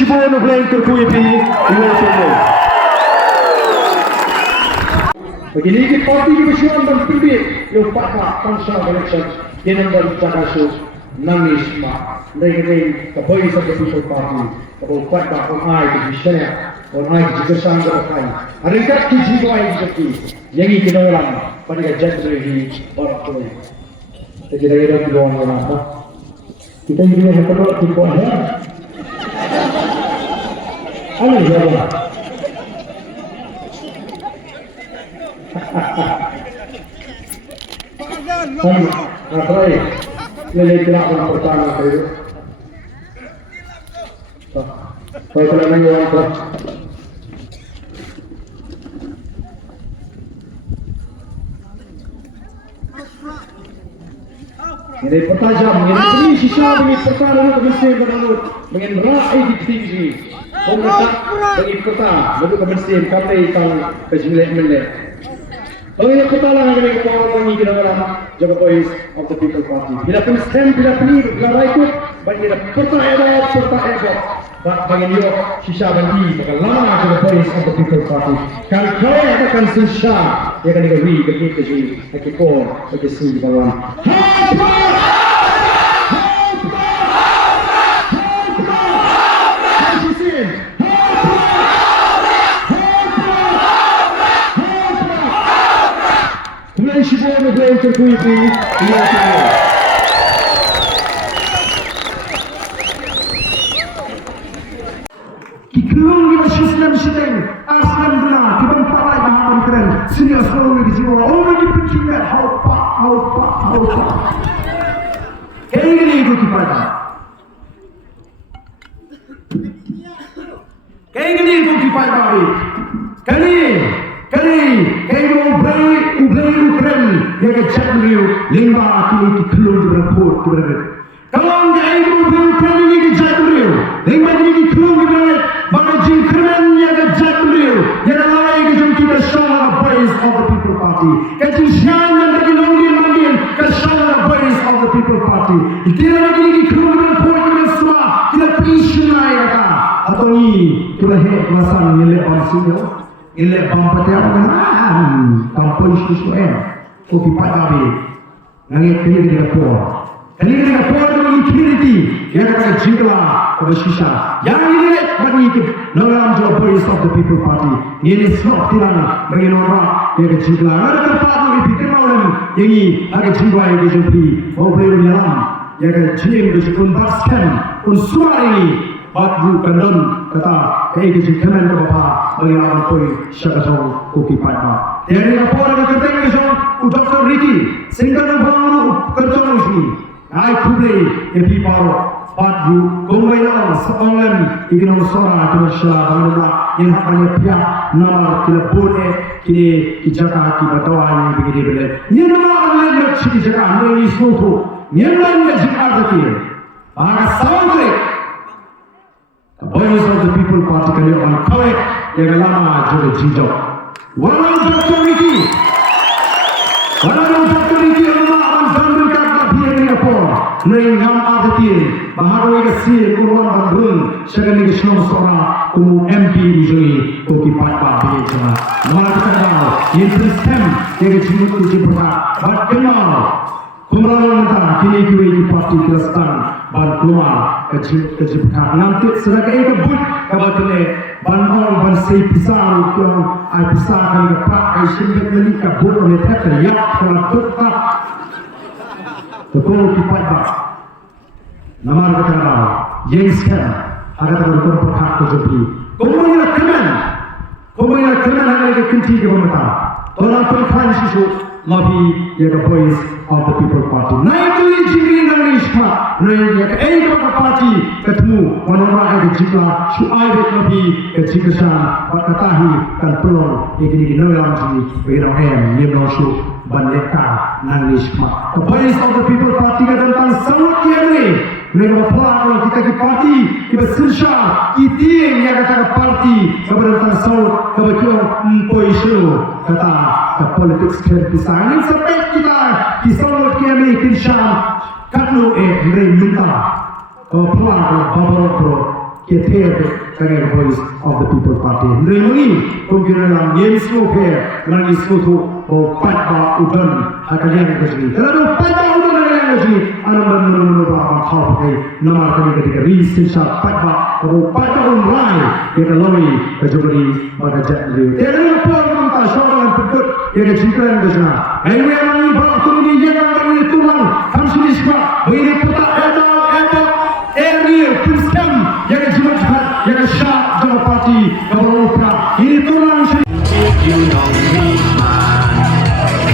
Shibon of Lane Kurkuipi, Begini parti kebesaran dan pilih yang pakar bangsa election yang dan cakasu nangis mak mereka kepolis of the People Party kalau pakar online di sana online juga sangat berkai ada kat jiwa yang seperti yang ini kita orang pada jadwal ini orang tu jadi kita di luar apa kita juga berdoa di bawah ada jawapan Terakhir, ini tidak pernah pertanyaan saya. Saya telah menjawab. Ini pertajam, ini sisa bagi perkara kebencian menurut dengan raih tinggi. Pemerintah bagi peta menurut kebencian kata tentang kejimlet-jimlet. Kalau yang kita lah yang kepala ini kita dalam jaga voice of the People Party. Bila pun stand, bila pun bila ikut, bagi kita pertanyaan, bagi dia sisa bagi, maka lama jaga voice of the People Party. Kalau kau yang akan sisa, dia akan diberi begitu sih, bagi kau, bagi sih kawan. Shibon of Lane Kurkuipi, Ikelung kita sistem sistem, asam benar, kita pakai bahan keren, senior sekolah di jiwa, orang di pencinta, haupa. Ini itu kita. Ini itu kita bagi. Kali, ubray keren, yang kecil beliau, lembah kini kelung berkot berada. Kalau dia ubray keren ini kecil beliau, lembah kini kelung berada, bagi keren yang kecil beliau, yang lain kecil kita show voice of the People Party. Kecil siang yang bagi longin, kita show voice of the People Party. Kita lagi kini kelung berkot kita semua, kita isu naik atau ni kita hek masan nilai orang Ilek pampatnya kampung susu kopi padabi nangit kini dia kuat dengan infinity yang akan jika bersisa yang ini bagi dalam job voice of the People Party ini semua tilang bagi orang yang jika ada tempat bagi pikir malam ini akan jiwa yang dijumpai boleh menyelam yang akan jiwa disebutkan unsur ini Batu kandon kata kayak gitu kemen berapa bagi orang koi syakasong kopi pada. Dari apa yang kita tengok song Dr. Ricky sehingga baru kerja ini. Ai kublai epi paro batu gombai lang seorang ignon sora kemasya bangla yang hanya pihak nama kita boleh kini kijaka kita tahu begini boleh. Ni nama orang lain kijaka ni suatu ni lain kijaka tu. Maka sampai voice of the People Party kali orang kawet yang lama juga jijak. Walau Dr. Ricky orang zambil kata biar ni apa? Neng ngam arti baharu ikasi kurban bandung sekarang ini semua seorang kumu MP di sini kopi patah biar cuma. Malah kita tahu yang sistem yang dijemput dijemput. Bagaimana? Kumpulan mentah kini di parti Kelastan ban keluar kejip nanti sedangkan itu but kabarnya ban orang ban sei pisang yang ai pisang kan kepak ai singgah menikah but oleh teter ya kalau tetap betul kipat bak nama kata nama James Ken ada terbentuk perhak kejupi kemudian ada kekunci ke pemerintah orang perkhidmatan sisu Mafi yang voice of the People Party. Naik tu jingli Indonesia, naik yang parti ketemu orang-orang yang jika suai Mafi jika berkatahi kan pelong ini dalam sini berang Indonesia bandeka Indonesia. The voice of the People Party tentang sangat kiai. Mereka pelak kita ke parti, kita sirsa, kita yang kata parti, keberatan saud, kebetulan poisu, kata politik kerpisah. Ini sampai kita kisah kiai kinshan, katlu minta, pelak bawa Keter Kagak Voice of the People Party. Remuni Kongkira Lam Yen Slope Lang Isloto o Patba Udon Hakalian Kajni. Kalau Patba Udon Hakalian Kajni, alam menurut Bapa Kau pakai nama kami ketika Risisha Patba o Patba Umrai kita lori kejuri pada jadi. Terus program tasyarakat berikut yang diciptakan kerja. Ini yang berlaku di yang kami tulang kami sudah ini kita ada area Kristen yang dimaksud yang Syah Jawa Parti Garuda ini tulang you know me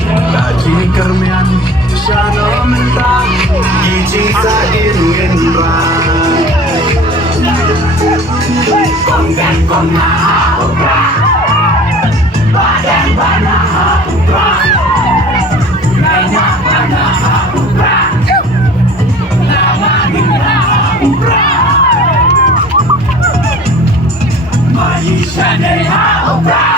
Lagi kermian Shalom entah Gigi sain ngendra Konggan kongna hapura Badan bana hapura Nanya bana hapura Nama nina hapura Maisha ne hapura